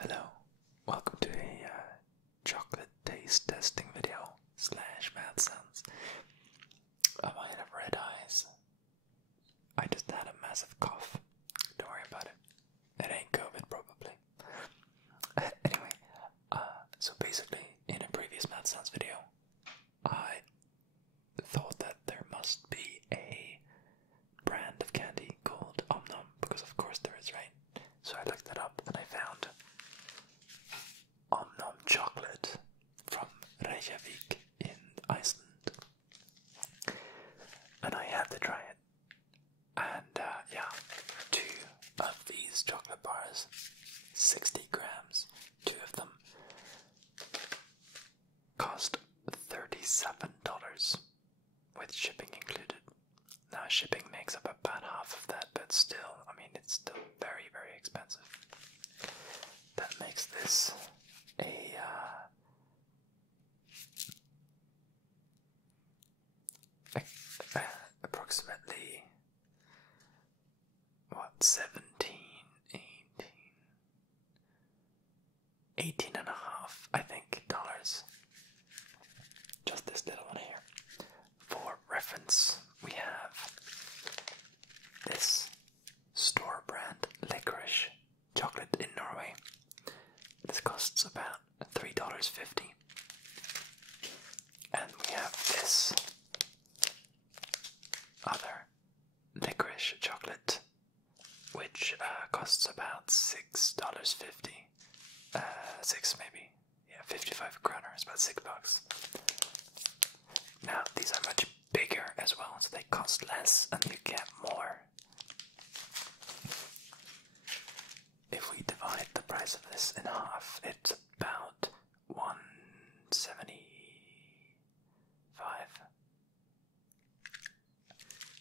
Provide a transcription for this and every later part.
Hello, welcome to a chocolate taste testing video / mouth sounds. I might have red eyes. I just had a massive cough. Don't worry about it. It ain't COVID probably. Anyway, so basically in a previous mouth sounds video, I thought that there must be a brand of candy called Om Nom, because of course there is, right? So I looked it up and I found Om Nom Chocolate from Reykjavik in Iceland. And I had to try it. And yeah, 2 of these chocolate bars, 60 grams, 2 of them, cost $37 with shipping included. Now shipping makes up about half of that, but still, I mean, it's still very, very expensive. That makes this a approximately what, 18 and a half, I think, dollars. Just this little one here. For reference, we have this store brand Licorice Chocolate in Norway. This costs about $3.50. And we have this other Licorice Chocolate, which costs about $6.50. 6 maybe. Yeah, 55 kroner. It's about $6. Now, these are much bigger as well, so they cost less and you get more. If we divide the price of this in half, it's about $1.75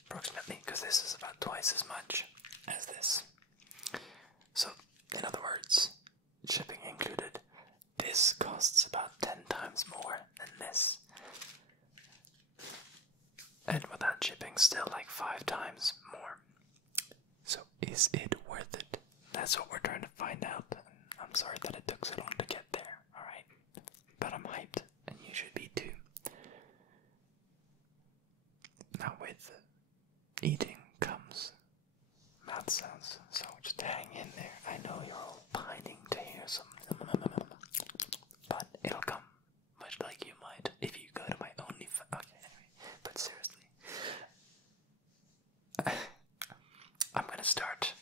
approximately, because this is about twice as much as this. So, in other words, shipping included, this costs about 10 times more than this. And without shipping, still like 5 times more. So, is it worth it? That's what we're trying to find out. I'm sorry that it took so long to get there, alright? But I'm hyped, and you should be too. Now, with eating comes mouth sounds, so just hang in there. I know you're all pining to hear some, but it'll come, much like you might if you go to my OnlyFans. Okay, anyway, but seriously, I'm gonna start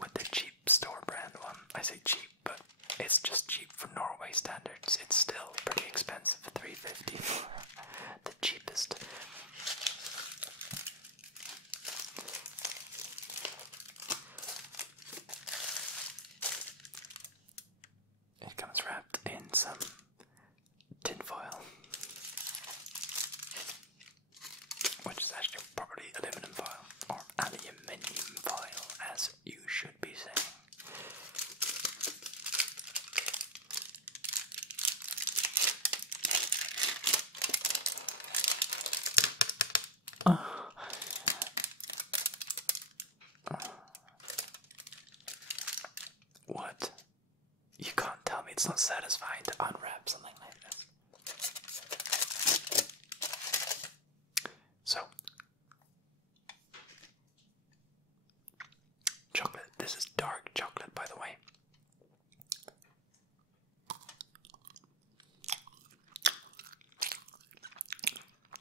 with the cheap store brand one. I say cheap, but it's just cheap for Norway standards. It's still pretty expensive, $3.50 for the cheapest. It comes wrapped in some tin foil, which is actually probably aluminum foil, or aluminium foil, as you should be saying. What? You can't tell me it's not satisfying to unwrap something like this. So, chocolate. This is dark chocolate, by the way.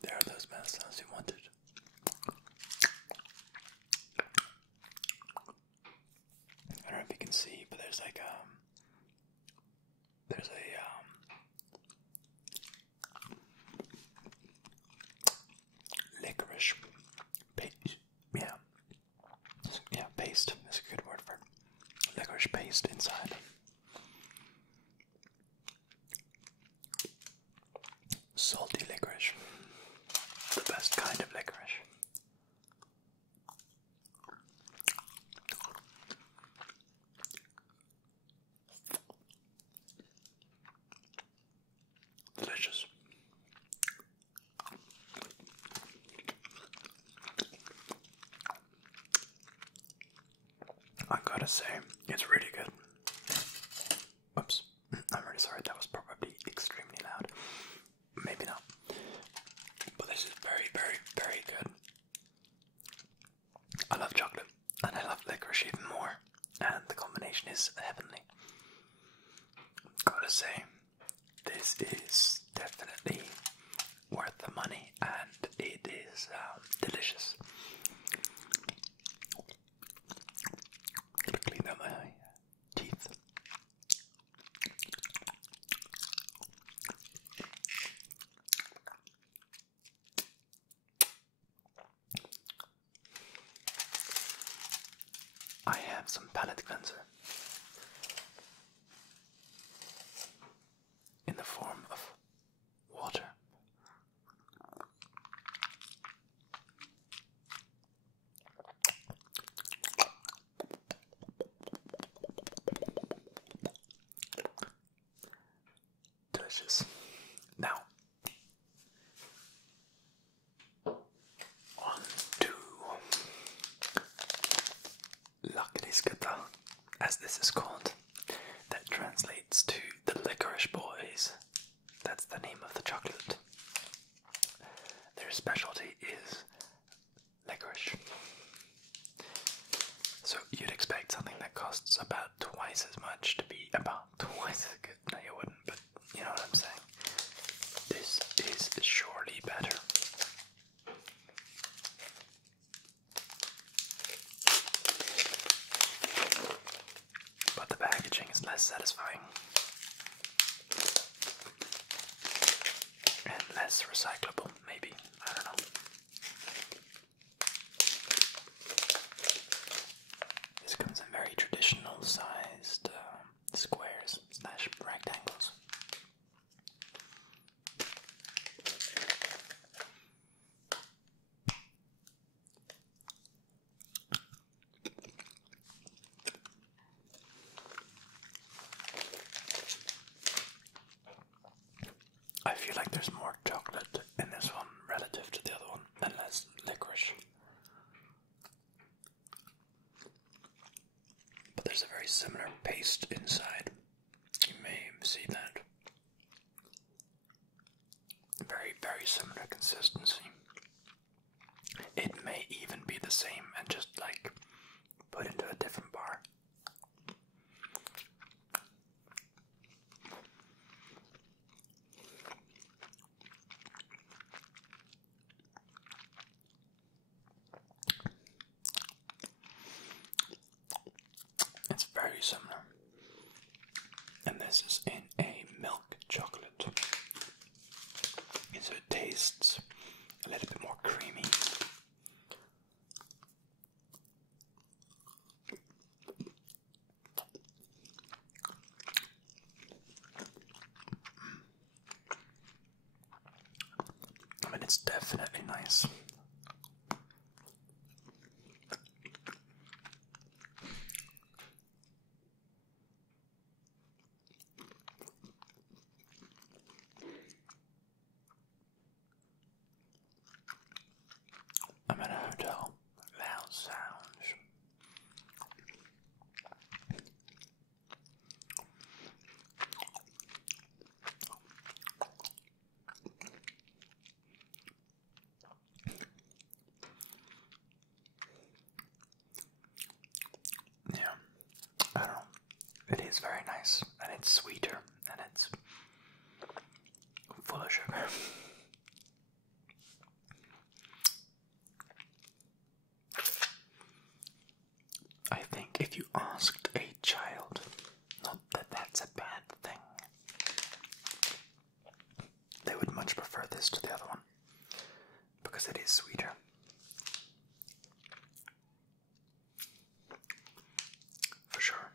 There are those mouth sounds you wanted. I don't know if you can see, but there's like there's a licorice paste. Yeah, paste is a good word for it. Licorice paste inside. Salty licorice. The best kind of licorice. Delicious. I gotta say, it's really good. say this is definitely worth the money, and it is delicious. Gonna clean up my teeth. I have some palate cleanser in the form of water. Delicious. Now, on to Licorice Chocolate, as this is called. That translates to the Licorice Boys. That's the name of the chocolate. Their specialty is licorice. So you'd expect something that costs about twice as much to be about twice as good. No, you wouldn't, but you know what I'm saying. This is surely better. But the packaging is less satisfying. And less recyclable, maybe. I don't know. This comes in very traditional sized squares / rectangles. I feel like there's more chocolate in this one relative to the other one, and less licorice. But there's a very similar paste inside. You may see that. Very, very similar consistency. It may even be the same and just like put into a different bar. It's very similar. And this is in a milk chocolate. And so it tastes a little bit more creamy. I mean, it's definitely nice. I'm in a hotel. Loud sounds. Yeah, I don't know. It is very nice, and it's sweeter, and it's full of sugar. I think if you asked a child, not that that's a bad thing, they would much prefer this to the other one, because it is sweeter. For sure.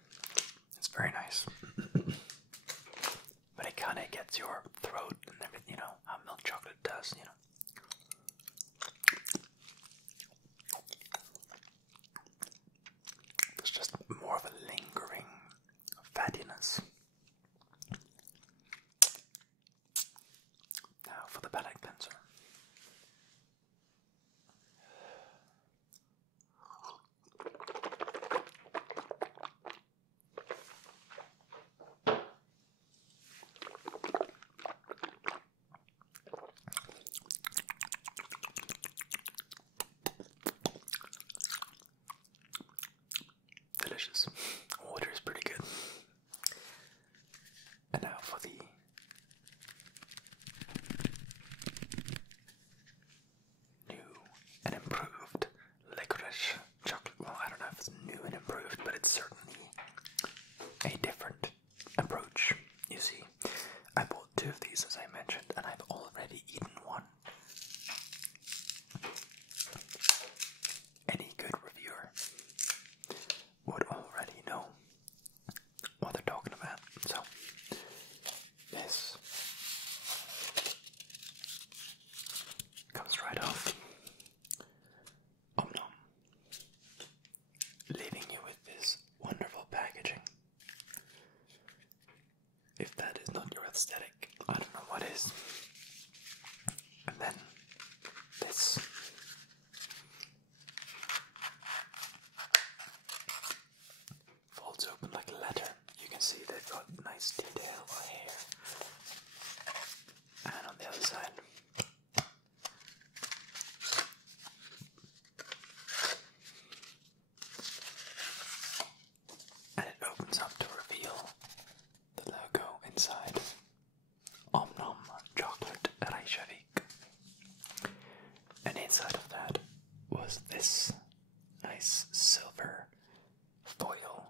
It's very nice. But it kind of gets your throat and everything, you know, how milk chocolate does, you know. There's just more of a lingering fattiness. Now for the palate cleanser. Delicious. Water is pretty good. And now for nice detail here. And on the other side. And it opens up to reveal the logo inside. Om Nom Chocolate Reykjavik. And inside of that was this nice silver foil,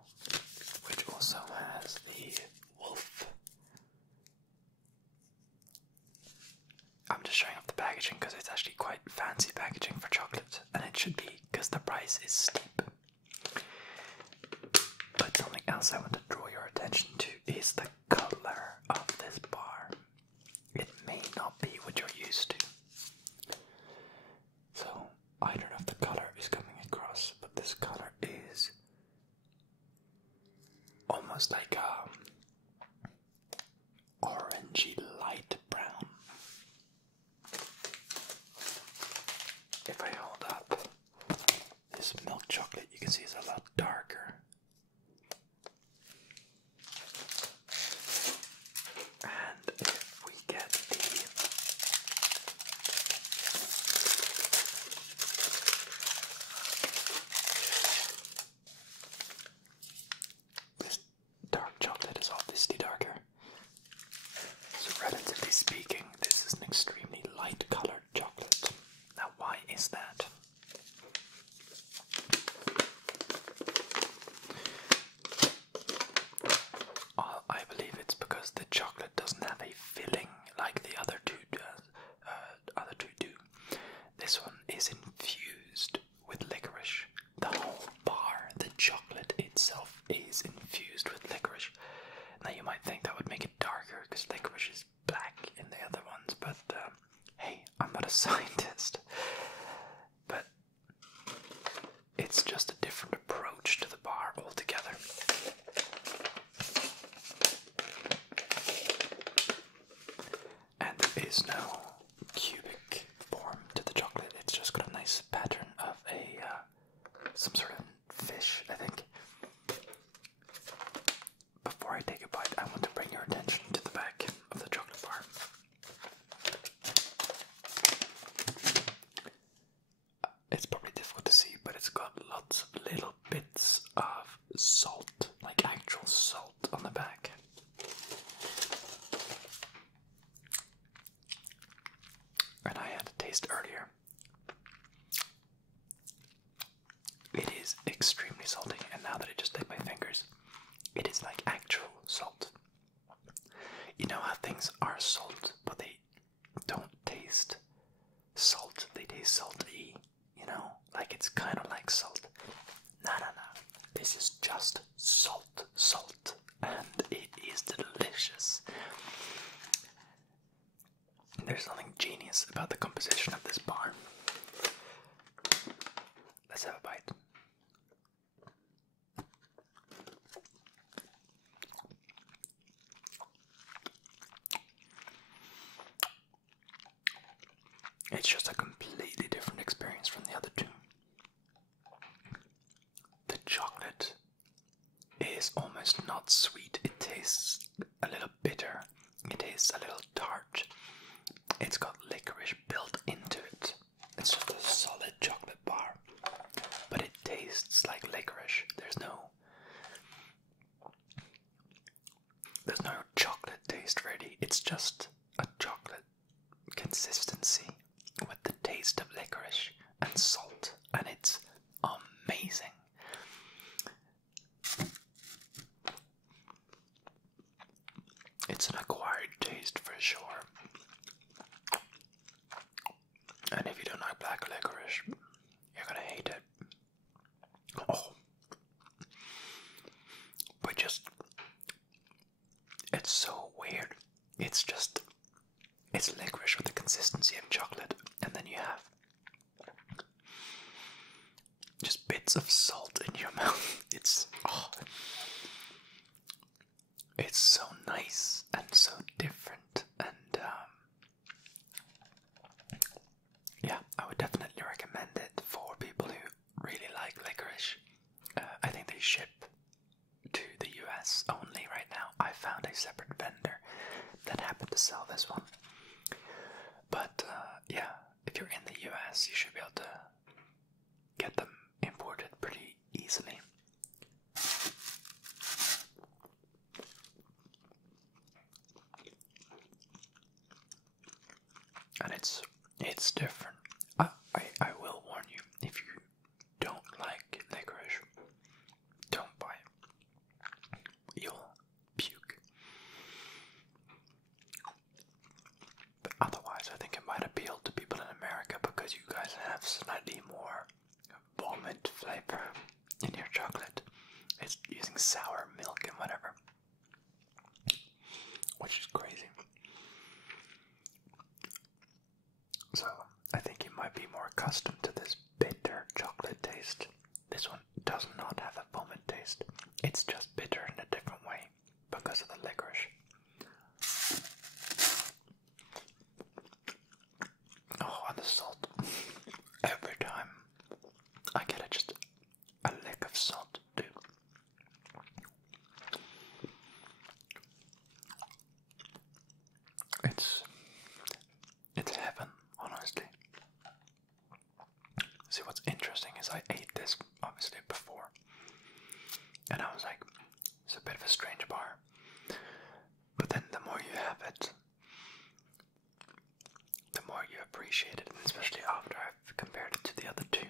which also has the wolf. I'm just showing off the packaging because it's actually quite fancy packaging for chocolate, and it should be because the price is steep. But something else I want to draw your attention to is the color of this bar. It may not be what you're used to. So, I don't know if the color is coming across, but this color is almost like orangey light brown. If I hold up this milk chocolate, you can see it's a lot darker. And if we get this dark chocolate is obviously darker. So relatively speaking, this is an extremely light colored chocolate. Now why is that? I believe it's because the chocolate doesn't have a filling like the other two do. This one is infused with licorice. The whole bar, the chocolate itself, is infused with licorice. Now you might think that would make it darker because licorice is black in the other ones, but hey, I'm not a scientist. But it's just a different approach to the bar altogether. And there is no cubic form to the chocolate. It's just got a nice pattern of a some sort of fish, I think. Before I take a bite, I want to bring your attention to the back of the chocolate bar. It's probably difficult to see, but it's got lots of little bits of salt, like actual salt on the back. And I had a taste earlier. It is extremely salty, and now that I just take my fingers, it is like actual salt. You know how things are salt, but they don't taste salt, they taste salty, you know? Like it's kind of like salt. No. This is just salt, and it is delicious. There's something genius about the composition of this bar. Let's have a bite. It's just a completely different experience from the other two. The chocolate is almost not sweet. It tastes a little bitter. It tastes a little tart. It's got licorice built into it. It's just a solid chocolate bar. But it tastes like licorice. There's no chocolate taste really. It's just a chocolate consistency with the taste of licorice and salt, and it's amazing. It's an acquired taste for sure. And if you don't like black licorice, you're gonna hate it. Oh. But just, it's so weird. It's licorice with the consistency of chocolate, and then you have just bits of salt in your mouth. It's so nice and so different, and yeah, I would definitely recommend it for people who really like licorice. I think they ship to the US only right now. I found a to sell this one. But yeah, if you're in the US, you should be able to get them imported pretty easily. And it's different. I will warn you, if you don't like licorice, don't buy it. You'll puke. But otherwise, I think it might appeal to people in America because you guys have slightly more vomit flavor in your chocolate. It's using sour milk and whatever, which is crazy. So I think you might be more accustomed to this bitter chocolate taste. This one does not have a vomit taste. It's just bitter in a different way because of the licorice. Oh, and the salt. Every time I get just a lick of salt, dude. It's heaven, honestly. See, what's interesting is I ate this obviously before, and I was like, it's a bit of a strange bar. But then the more you have it, the more you appreciate it, and especially after I've compared it to the other two.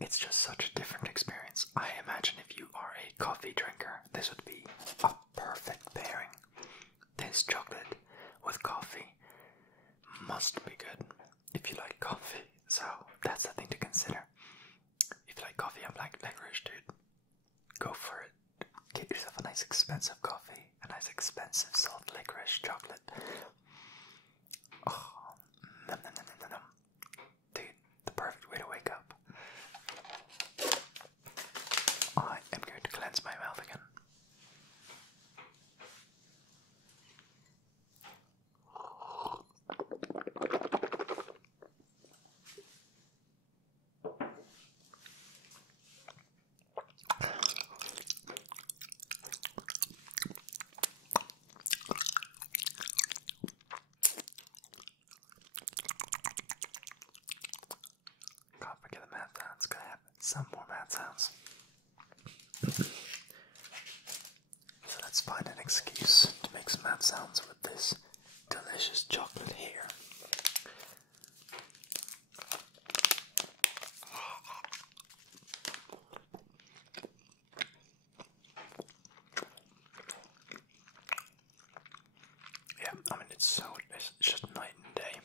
It's just such a different experience. I imagine if you are a coffee drinker, this would be a perfect pairing. This chocolate with coffee must be good if you like coffee. So that's the thing to consider. If you like coffee, I'm like licorice, dude. Go for it. Get yourself a nice expensive coffee, a nice expensive salt licorice chocolate. Oh, nom, nom, nom, nom, nom. Dude, the perfect way to wake up. I am going to cleanse my mouth again. Can't forget the mouth sounds. Gonna have some more mouth sounds. So let's find an excuse to make some mouth sounds with this delicious chocolate here. Yeah, I mean it's just night and day.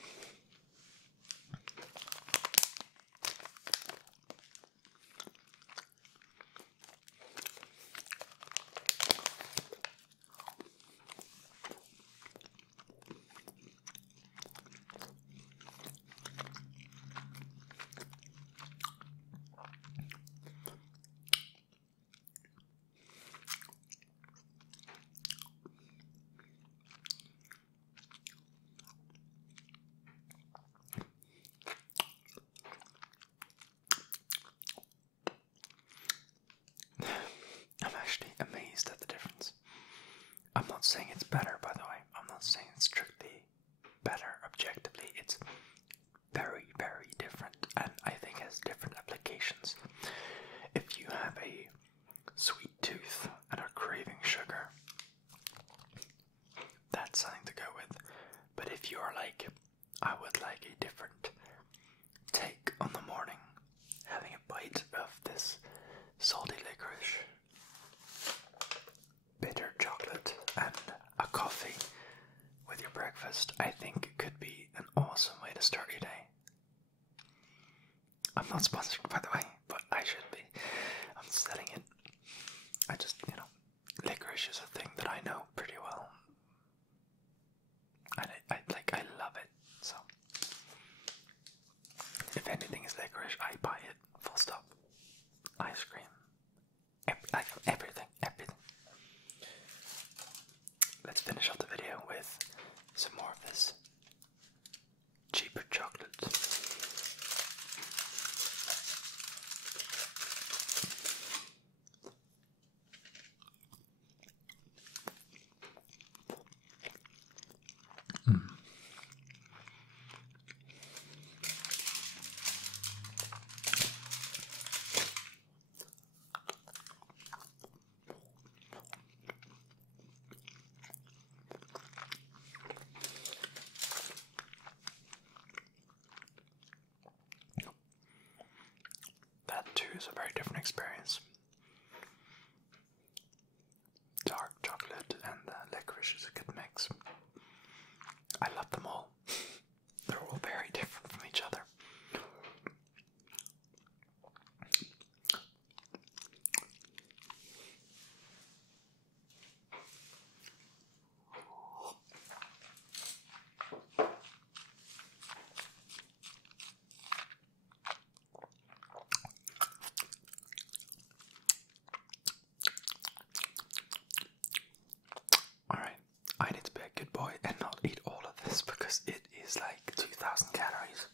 I'm actually amazed at the difference. I'm not saying it's better, by the way. I'm not saying it's strictly better objectively. It's very, very different, and I think has different applications. If you have a sweet tooth and are craving sugar, that's something to go with. But if you're like, I would like a different take on the morning, having a bite of this salty licorice, bitter chocolate, and a coffee with your breakfast, I think it could be an awesome way to start your day. I'm not sponsored, by the way, but I should be. I'm selling it. I just, licorice is a thing that I know pretty well. And I love it, so. If anything is licorice, I buy it, full stop. Ice cream. Everything. Let's finish off the video with some more of this cheaper chocolate. is a very different experience. Dark chocolate and licorice is a good mix. I love them all. They're all very different from each other. Alright, I need to be a good boy and not eat all of this because it is like 2,000 calories.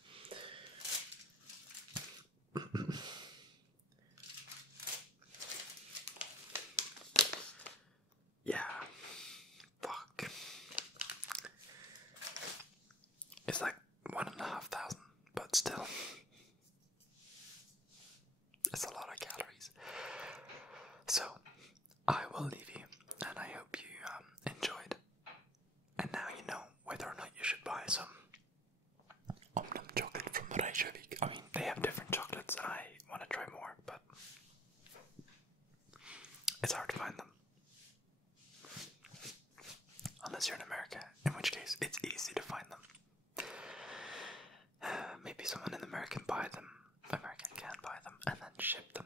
Yeah, fuck. It's like 1,500, but still, it's a lot of calories. So, I will leave you, and I hope you enjoyed. And now you know whether or not you should buy some Omnum chocolate from Reykjavik. I mean, they have different chocolates, and I want to try more, but it's hard to find them. Unless you're in America, in which case it's easy to find them. Maybe someone in America can buy them, and then ship them